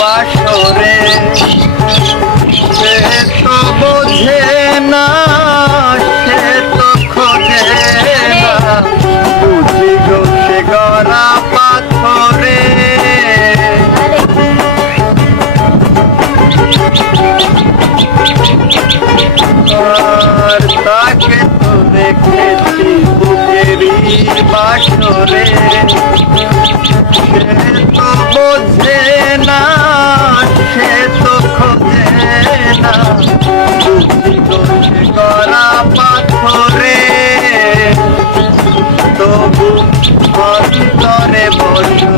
বাসরে। ভরা পাথরে। তবু অন্তরে বন্ধু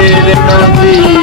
নদী